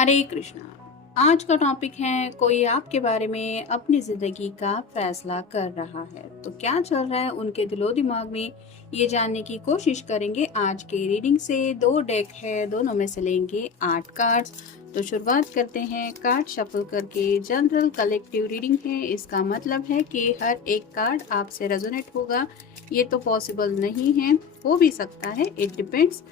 हरे कृष्णा। आज का टॉपिक है कोई आपके बारे में अपनी जिंदगी का फैसला कर रहा है तो क्या चल रहा है उनके दिलो दिमाग में, ये जानने की कोशिश करेंगे। आज के रीडिंग से दो डेक है, दोनों में से लेंगे 8 कार्ड्स। तो शुरुआत करते हैं कार्ड शफल करके। जनरल कलेक्टिव रीडिंग है, इसका मतलब है कि हर एक कार्ड आपसे रेजोनेट होगा ये तो पॉसिबल नहीं है, हो भी सकता है, इट डिपेंड्स,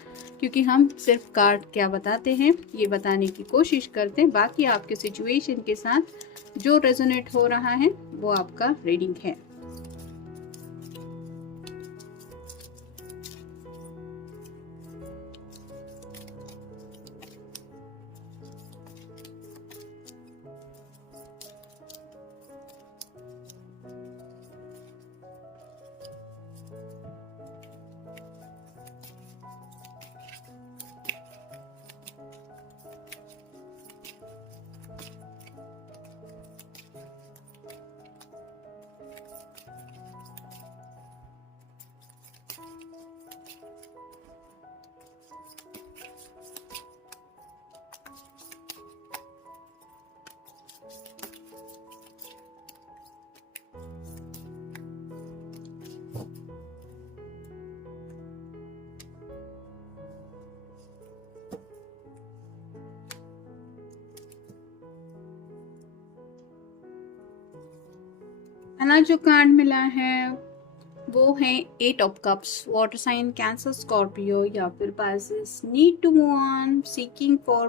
क्योंकि हम सिर्फ कार्ड क्या बताते हैं ये बताने की कोशिश करते हैं। बाकी आपके सिचुएशन के साथ जो रेजोनेट हो रहा है वो आपका रीडिंग है। पहला जो कार्ड मिला है वो है 8 of cups. Water sign Cancer, Scorpio या फिर Pisces need to move on, seeking for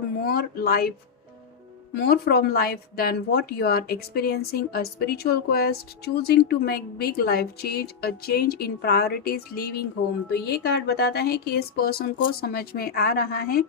more from life than what you are experiencing, a spiritual quest, choosing to make big life change, a change in priorities, leaving home। तो ये card बताता है कि इस person को समझ में आ रहा है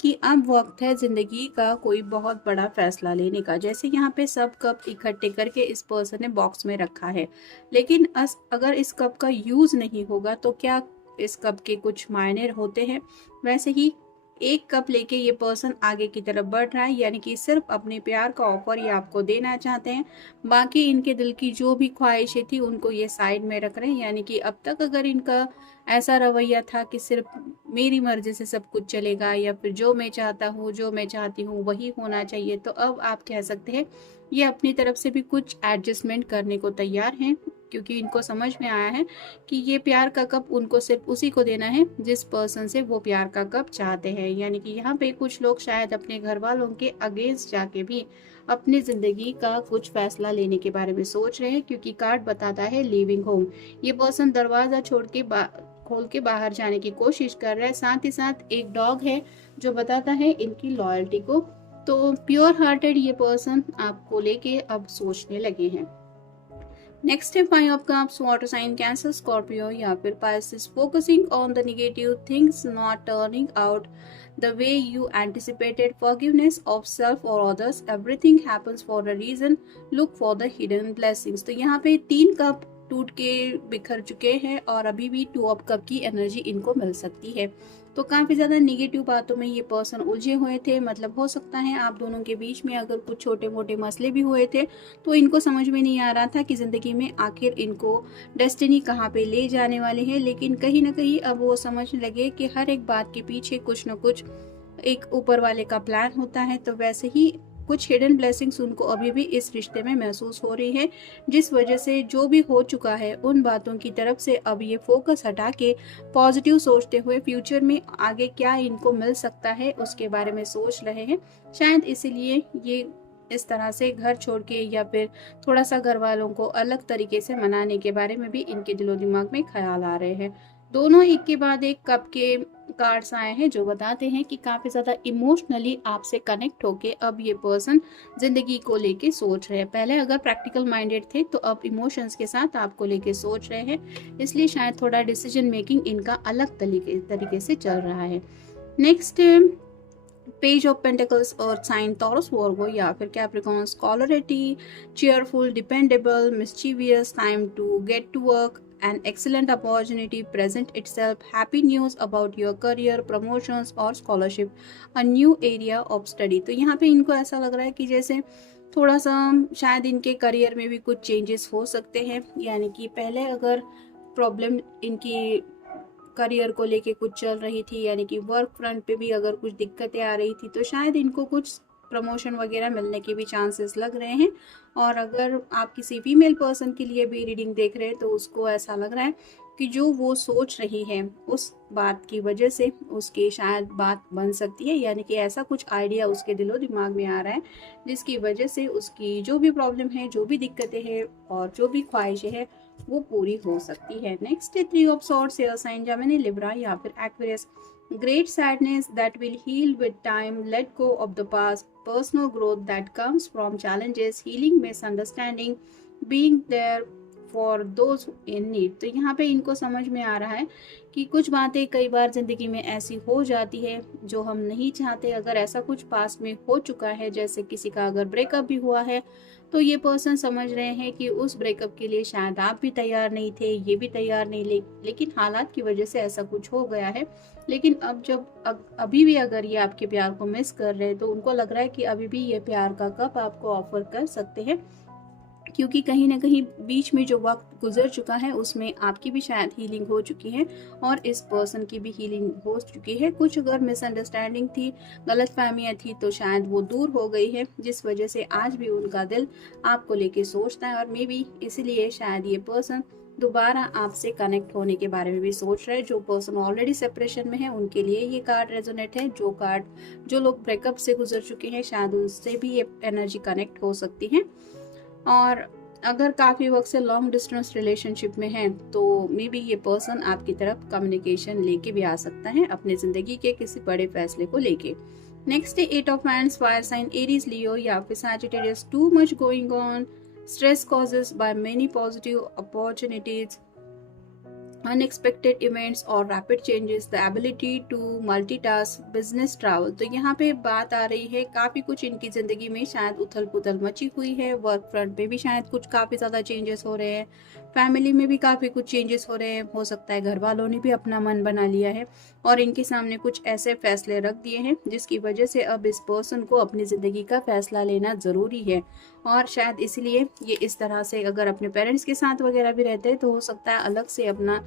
कि अब वक्त है जिंदगी का कोई बहुत बड़ा फैसला लेने का। जैसे यहाँ पे सब कप इकट्ठे करके इस पर्सन ने बॉक्स में रखा है, लेकिन अगर इस कप का यूज नहीं होगा तो क्या इस कप के कुछ मायने होते हैं। वैसे ही एक कप लेके ये पर्सन आगे की तरफ बढ़ रहा है, यानी कि सिर्फ अपने प्यार का ऑफर ये आपको देना चाहते हैं। बाकी इनके दिल की जो भी ख्वाहिशें थी उनको ये साइड में रख रहे हैं, यानी कि अब तक अगर इनका ऐसा रवैया था कि सिर्फ मेरी मर्जी से सब कुछ चलेगा या फिर जो मैं चाहता हूँ जो मैं चाहती हूँ वही होना चाहिए, तो अब आप कह सकते हैं ये अपनी तरफ से भी कुछ एडजस्टमेंट करने को तैयार हैं, क्योंकि इनको समझ में आया है कि ये प्यार का कप उनको सिर्फ उसी को देना है जिस पर्सन से वो प्यार का कप चाहते हैं। यानी कि यहाँ पे कुछ लोग शायद अपने घर वालों के अगेंस्ट जाके भी अपनी जिंदगी का कुछ फैसला लेने के बारे में सोच रहे हैं, क्योंकि कार्ड बताता है लिविंग होम। ये पर्सन दरवाजा छोड़ के खोल के बाहर जाने की कोशिश कर रहा है। साथ ही साथ एक डॉग है जो बताता है इनकी लॉयल्टी को। तो प्योर हार्टेड ये पर्सन आपको लेके अब सोचने लगे हैं। नेक्स्ट है 5 of cups. Water sign Cancer, Scorpio या फिर Pisces, focusing on the negative things not turning out the way you anticipated, forgiveness of self or others, everything happens for a reason, look for the hidden blessings। तो यहाँ पे 3 cup टूट के बिखर चुके हैं और अभी भी 2 ऑफ कप की एनर्जी इनको मिल सकती है। तो काफी ज्यादा निगेटिव बातों में ये पर्सन उलझे हुए थे। मतलब हो सकता है आप दोनों के बीच में अगर कुछ छोटे मोटे मसले भी हुए थे तो इनको समझ में नहीं आ रहा था कि जिंदगी में आखिर इनको डेस्टिनी कहाँ पे ले जाने वाली है। लेकिन कहीं ना कहीं अब वो समझने लगे कि हर एक बात के पीछे कुछ न कुछ एक ऊपर वाले का प्लान होता है। तो वैसे ही कुछ हिडन ब्लेसिंग्स उनको अभी भी इस रिश्ते में महसूस हो रही है, जिस वजह से जो भी हो चुका है उन बातों की तरफ से अब ये फोकस हटा के पॉजिटिव सोचते हुए फ्यूचर में आगे क्या इनको मिल सकता है उसके बारे में सोच रहे हैं। शायद इसीलिए ये इस तरह से घर छोड़ के या फिर थोड़ा सा घर वालों को अलग तरीके से मनाने के बारे में भी इनके दिलो दिमाग में ख्याल आ रहे हैं। दोनों एक के बाद एक कप के कार्ड्स आए हैं जो बताते हैं कि काफी ज्यादा इमोशनली आपसे कनेक्ट होके अब ये पर्सन जिंदगी को लेके सोच रहे हैं। पहले अगर प्रैक्टिकल माइंडेड थे तो अब इमोशंस के साथ आपको लेके सोच रहे हैं, इसलिए शायद थोड़ा डिसीजन मेकिंग इनका अलग तरीके से चल रहा है। नेक्स्ट पेज ऑफ पेंटिकल्स और साइन टॉरस वर्गो या फिर Capricorn, scholarity, cheerful, dependable, mischievous, time to get to work, an excellent opportunity present itself, happy news about your career, promotions or scholarship, a new area of study। तो यहाँ पे इनको ऐसा लग रहा है कि जैसे थोड़ा सा शायद इनके करियर में भी कुछ चेंजेस हो सकते हैं। यानी कि पहले अगर प्रॉब्लम इनकी करियर को लेके कुछ चल रही थी, यानी कि वर्क फ्रंट पे भी अगर कुछ दिक्कतें आ रही थी, तो शायद इनको कुछ प्रमोशन वगैरह मिलने के भी चांसेस लग रहे हैं। और अगर आप किसी फीमेल पर्सन के लिए भी रीडिंग देख रहे हैं तो उसको ऐसा लग रहा है कि जो वो सोच रही है उस बात की वजह से उसकी शायद बात बन सकती है, यानी कि ऐसा कुछ आइडिया उसके दिलो दिमाग में आ रहा है जिसकी वजह से उसकी जो भी प्रॉब्लम है, जो भी दिक्कतें हैं और जो भी ख्वाहिशें हैं वो पूरी हो सकती है। नेक्स्ट है 3 of swords, air sign Gemini, Libra या फिर Aquarius. Great sadness that will heal with time, let go of the past, personal growth that comes from challenges, healing misunderstanding, being there for those in need. तो यहाँ पे इनको समझ में आ रहा है कि कुछ बातें कई बार जिंदगी में ऐसी हो जाती है जो हम नहीं चाहते। अगर ऐसा कुछ पास में हो चुका है, जैसे किसी का अगर ब्रेकअप भी हुआ है, तो ये पर्सन समझ रहे हैं कि उस ब्रेकअप के लिए शायद आप भी तैयार नहीं थे, ये भी तैयार नहीं, लेकिन हालात की वजह से ऐसा कुछ हो गया है। लेकिन अभी भी अगर ये आपके प्यार को मिस कर रहे हैं तो उनको लग रहा है कि अभी भी ये प्यार का कप आपको ऑफर कर सकते हैं, क्योंकि कहीं ना कहीं बीच में जो वक्त गुजर चुका है उसमें आपकी भी शायद हीलिंग हो चुकी है और इस पर्सन की भी हीलिंग हो चुकी है। कुछ अगर मिसअंडरस्टैंडिंग थी, गलतफहमियां थी, तो शायद वो दूर हो गई है, जिस वजह से आज भी उनका दिल आपको लेके सोचता है। और मे बी इसीलिए शायद ये पर्सन दोबारा आपसे कनेक्ट होने के बारे में भी सोच रहे हैं। जो पर्सन ऑलरेडी सेपरेशन में है उनके लिए ये कार्ड रेजोनेट है। जो लोग ब्रेकअप से गुजर चुके हैं शायद उनसे भी ये एनर्जी कनेक्ट हो सकती है। और अगर काफ़ी वक्त से लॉन्ग डिस्टेंस रिलेशनशिप में है तो मे बी ये पर्सन आपकी तरफ कम्युनिकेशन लेके भी आ सकता है अपने ज़िंदगी के किसी बड़े फैसले को लेके। नेक्स्ट है 8 of wands, fire sign, Aries, Leo या फिर Sagittarius. Too much going on, stress causes by many positive opportunities, unexpected events और rapid changes, the ability to multitask, business travel. तो यहाँ पे बात आ रही है काफ़ी कुछ इनकी ज़िंदगी में शायद उथल पुथल मची हुई है। वर्क फ्रंट पे भी शायद कुछ काफ़ी ज़्यादा चेंजेस हो रहे हैं, फैमिली में भी काफ़ी कुछ चेंजेस हो रहे हैं। हो सकता है घर वालों ने भी अपना मन बना लिया है और इनके सामने कुछ ऐसे फैसले रख दिए हैं जिसकी वजह से अब इस पर्सन को अपनी ज़िंदगी का फैसला लेना ज़रूरी है। और शायद इसलिए ये इस तरह से अगर अपने पेरेंट्स के साथ वगैरह भी रहते हैं तो हो सकता है अलग से अपना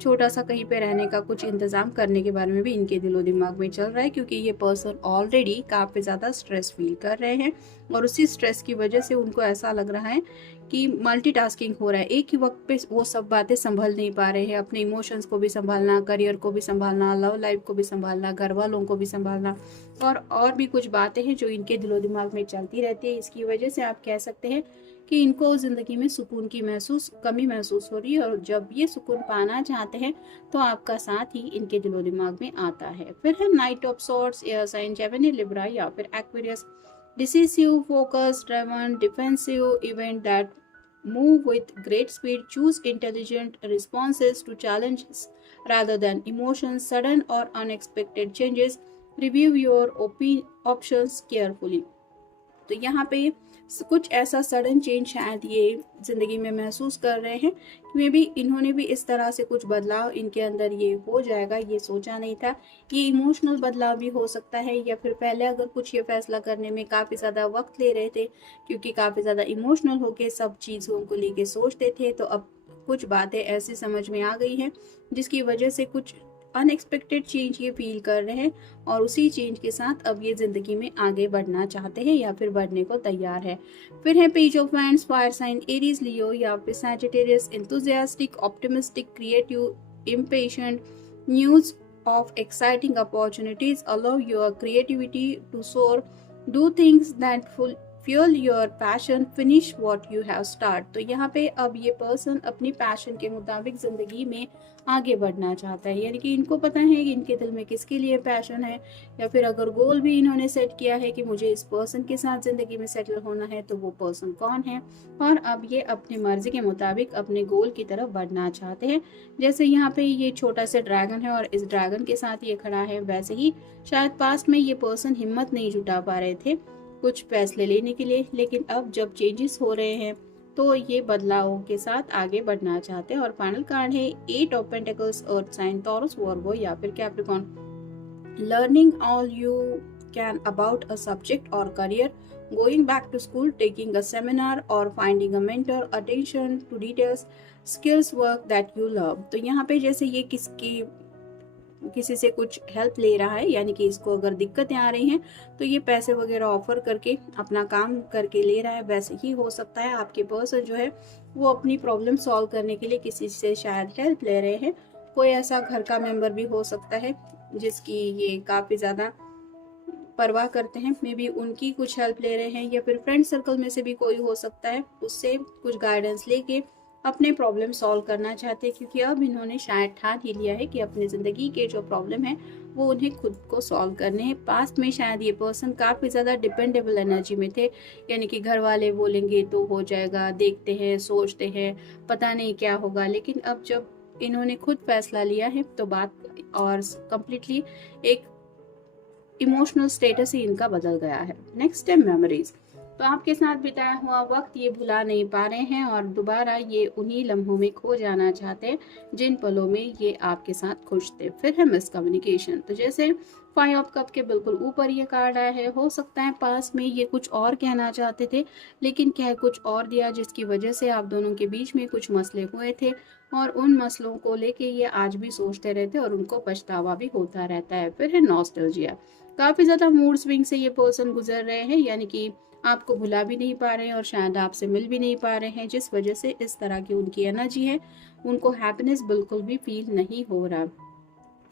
छोटा सा कहीं पे रहने का कुछ इंतजाम करने के बारे में भी इनके दिलो दिमाग में चल रहा है, क्योंकि ये पर्सन ऑलरेडी काफ़ी ज़्यादा स्ट्रेस फील कर रहे हैं और उसी स्ट्रेस की वजह से उनको ऐसा लग रहा है कि मल्टीटास्किंग हो रहा है। एक ही वक्त पे वो सब बातें संभल नहीं पा रहे हैं, अपने इमोशंस को भी संभालना, करियर को भी संभालना, लव लाइफ को भी संभालना, घर वालों को भी संभालना और भी कुछ बातें हैं जो इनके दिलो दिमाग में चलती रहती है। इसकी वजह से आप कह सकते हैं कि इनको ज़िंदगी में सुकून की कमी महसूस हो रही है और जब ये सुकून पाना चाहते हैं तो आपका साथ ही इनके दिलो दिमाग में आता है। फिर है knight of swords, air sign, Gemini, Libra या फिर Aquarius. Decisive, focus driven, defensive event that move with great speed, choose intelligent responses to challenges rather than emotions, sudden or unexpected changes, review your options carefully। तो यहाँ पे कुछ ऐसा sudden change शायद ये ज़िंदगी में महसूस कर रहे हैं। मे बी इन्होंने भी इस तरह से कुछ बदलाव इनके अंदर ये हो जाएगा, ये सोचा नहीं था। ये इमोशनल बदलाव भी हो सकता है या फिर पहले अगर कुछ ये फैसला करने में काफ़ी ज़्यादा वक्त ले रहे थे क्योंकि काफ़ी ज़्यादा इमोशनल होके सब चीज़ों को लेके सोचते थे, तो अब कुछ बातें ऐसी समझ में आ गई हैं जिसकी वजह से कुछ अनएक्सपेक्टेड चेंज ये फील कर रहे हैं और उसी चेंज के साथ अब ये जिंदगी में आगे बढ़ना चाहते हैं या फिर बढ़ने को तैयार है। फिर है page of wands, fire sign, Aries, Leo या फिर Sagittarius. Enthusiastic, optimistic, creative, impatient, news of exciting opportunities, allow your creativity to soar, do things that fuel your passion, finish what you have started। तो यहाँ पे अब ये person अपनी passion के मुताबिक जिंदगी में आगे बढ़ना चाहता है, यानी कि इनको पता है कि इनके दिल में किसके लिए पैशन है, या फिर अगर गोल भी इन्होंने सेट किया है कि मुझे इस पर्सन के साथ जिंदगी में सेटल होना है तो वो पर्सन कौन है, और अब ये अपनी मर्जी के मुताबिक अपने गोल की तरफ बढ़ना चाहते हैं। जैसे यहाँ पे ये छोटा सा ड्रैगन है और इस ड्रैगन के साथ ये खड़ा है, वैसे ही शायद पास्ट में ये पर्सन हिम्मत नहीं जुटा पा रहे थे कुछ फैसले लेने के लिए, लेकिन अब जब चेंजेस हो रहे हैं तो ये बदलावों के साथ आगे बढ़ना चाहते हैं। और फाइनल कार्ड है 8 of pentacles, earth sign, Taurus, Virgo या फिर Capricorn. Learning all you can about a subject और career, going back to school, taking a seminar और finding a mentor, attention to details, skills, work that you love. तो यहाँ पे जैसे ये किसकी किसी से कुछ हेल्प ले रहा है, यानी कि इसको अगर दिक्कतें आ रही हैं तो ये पैसे वगैरह ऑफर करके अपना काम करके ले रहा है। वैसे ही हो सकता है आपके पर्सन जो है वो अपनी प्रॉब्लम सॉल्व करने के लिए किसी से शायद हेल्प ले रहे हैं। कोई ऐसा घर का मेंबर भी हो सकता है जिसकी ये काफ़ी ज़्यादा परवाह करते हैं, मे बी उनकी कुछ हेल्प ले रहे हैं, या फिर फ्रेंड सर्कल में से भी कोई हो सकता है, उससे कुछ गाइडेंस लेके अपने प्रॉब्लम सॉल्व करना चाहते हैं, क्योंकि अब इन्होंने शायद ठान ही लिया है कि अपनी ज़िंदगी के जो प्रॉब्लम है वो उन्हें खुद को सॉल्व करने हैं। पास्ट में शायद ये पर्सन काफ़ी ज़्यादा डिपेंडेबल एनर्जी में थे, यानी कि घर वाले बोलेंगे तो हो जाएगा, देखते हैं, सोचते हैं, पता नहीं क्या होगा, लेकिन अब जब इन्होंने खुद फैसला लिया है तो बात और कम्प्लीटली एक इमोशनल स्टेटस ही इनका बदल गया है। नेक्स्ट है मेमोरीज। तो आपके साथ बिताया हुआ वक्त ये भुला नहीं पा रहे हैं और दोबारा ये उन्हीं लम्हों में खो जाना चाहते हैं जिन पलों में ये आपके साथ खुश थे। फिर है मिसकम्युनिकेशन। तो जैसे 5 ऑफ कप के बिल्कुल ऊपर ये कार्ड आया है, हो सकता है पास में ये कुछ और कहना चाहते थे लेकिन कह कुछ और दिया, जिसकी वजह से आप दोनों के बीच में कुछ मसले हुए थे और उन मसलों को लेके ये आज भी सोचते रहते और उनको पछतावा भी होता रहता है। फिर है नॉस्टैल्जिया। काफ़ी ज़्यादा मूड स्विंग से ये पर्सन गुजर रहे हैं, यानी कि आपको भुला भी नहीं पा रहे हैं और शायद आपसे मिल भी नहीं पा रहे हैं, जिस वजह से इस तरह की उनकी एनर्जी है, उनको हैप्पीनेस बिल्कुल भी फील नहीं हो रहा।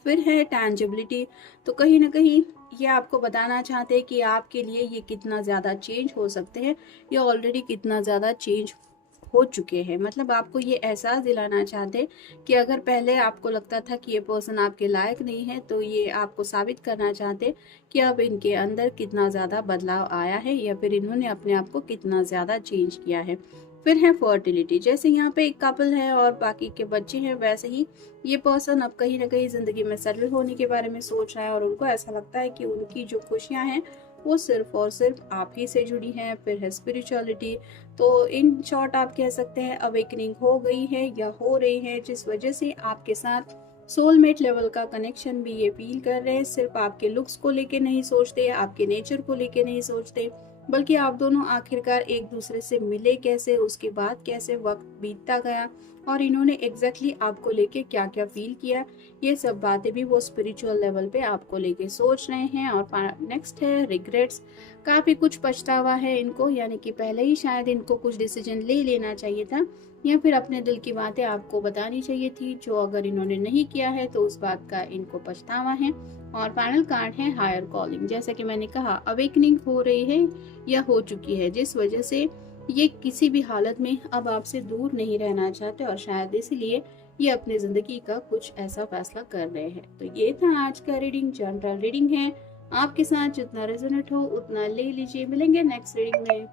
फिर है टैंजिबिलिटी। तो कहीं ना कहीं ये आपको बताना चाहते हैं कि आपके लिए ये कितना ज़्यादा चेंज हो सकते हैं, ये ऑलरेडी कितना ज़्यादा चेंज हो चुके हैं। मतलब आपको ये एहसास दिलाना चाहते हैं कि अगर पहले आपको लगता था कि ये पर्सन आपके लायक नहीं है, तो ये आपको साबित करना चाहते हैं कि अब इनके अंदर कितना ज़्यादा बदलाव आया है या फिर इन्होंने अपने आप को कितना ज़्यादा चेंज किया है। फिर है फर्टिलिटी। जैसे यहाँ पे एक कपल है और बाकी के बच्चे हैं, वैसे ही ये पर्सन अब कहीं ना कहीं ज़िंदगी में सेटल होने के बारे में सोच रहा है और उनको ऐसा लगता है कि उनकी जो खुशियाँ हैं वो सिर्फ और सिर्फ आप ही से जुड़ी हैं। फिर है स्पिरिचुअलिटी। तो इन शॉर्ट आप कह सकते हैं अवेकनिंग हो गई है या हो रही है, जिस वजह से आपके साथ सोलमेट लेवल का कनेक्शन भी ये फील कर रहे हैं। सिर्फ आपके लुक्स को लेके नहीं सोचते, आपके नेचर को लेके नहीं सोचते, बल्कि आप दोनों आखिरकार एक दूसरे से मिले कैसे, उसके बाद कैसे वक्त बीतता गया और इन्होंने एग्जैक्टली आपको लेके क्या क्या फील किया, ये सब बातें भी वो स्पिरिचुअल लेवल पे आपको लेके सोच रहे हैं। और नेक्स्ट है रिग्रेट्स। काफ़ी कुछ पछतावा है इनको, यानी कि पहले ही शायद इनको कुछ डिसीजन ले लेना चाहिए था या फिर अपने दिल की बातें आपको बतानी चाहिए थी, जो अगर इन्होंने नहीं किया है तो उस बात का इनको पछतावा है। और फाइनल कार्ड है हायर कॉलिंग। जैसा कि मैंने कहा, अवेकनिंग हो रही है या हो चुकी है, जिस वजह से ये किसी भी हालत में अब आपसे दूर नहीं रहना चाहते और शायद इसलिए ये अपनी जिंदगी का कुछ ऐसा फैसला कर रहे हैं। तो ये था आज का रीडिंग, जनरल रीडिंग है। आपके साथ जितना रेजोनेट हो उतना ले लीजिए। मिलेंगे नेक्स्ट रीडिंग में।